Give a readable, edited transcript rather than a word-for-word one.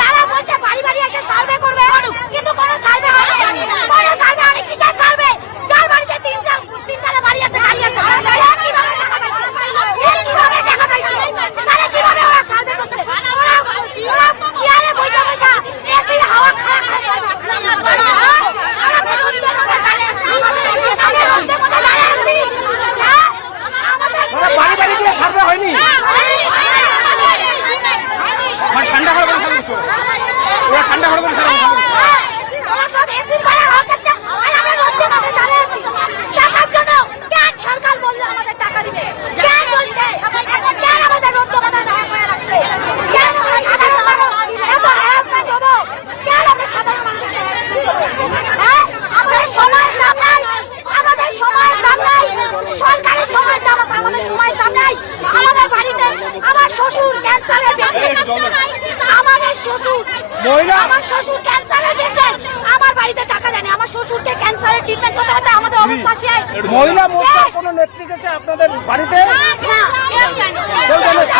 তারা বলছে বাড়ি বাড়ি এসে সার্ভে করবে, কিন্তু কোনো সার্ভে হয়নি। কোনো সার্ভে হয়নি, কিসের সার্ভে? যার বাড়িতে তিনতলা বাড়ি আছে, গাড়ি আছে, সে কিভাবে টাকা পাইছে? সে কিভাবে টাকা পাইছে? তারা কিভাবে ওরা সার্ভে করছে? ওরা চেয়ারে বসে বসে এসি হাওয়া খায় খায় সার্ভে করছে। আমরা বিরুদ্ধে মধ্যে দাঁড়িয়ে আছি, আমরা বিরুদ্ধে মধ্যে দাঁড়িয়ে আছি। বাড়ি বাড়ি গিয়ে সার্ভে হয়নি, ঠান্ডা হবে ঠান্ডা হবে সব এসি ভাড়া হয়ে গেছে, আর আমরা রোদে মধ্যে দাঁড়িয়ে আছি টাকার জন্য। কেন সরকার বললো আমাদের টাকা দিবে? কেন বলছে? এখন কেন আমাদের রোদে মধ্যে দাঁড়িয়ে রাখছে? কেন আমরা সাধারণ মানুষ এত হ্যারাসমেন্ট হবো? কেন আমরা সাধারণ মানুষ হ্যাঁ? আমাদের সময়ের দাম নাই, আমাদের সময়ের দাম নাই, সরকারের সময়ের দাম আছে, আমাদের সময়ের দাম নাই। আমাদের বাড়িতে আমার শ্বশুর ক্যান্সারের পেশেন্ট, আমাদের শ্বশুর আমার শ্বশুর ক্যান্সারের পেশেন্ট, আমার বাড়িতে টাকা দেয়নি। আমার শ্বশুরকে ক্যান্সারের ট্রিটমেন্ট করতে করতে আমাদের অবস্থা শেষ। মহিলা মোর্চার কোনো নেত্রী গেছে আপনাদের বাড়িতে? না, কেউ জানে না।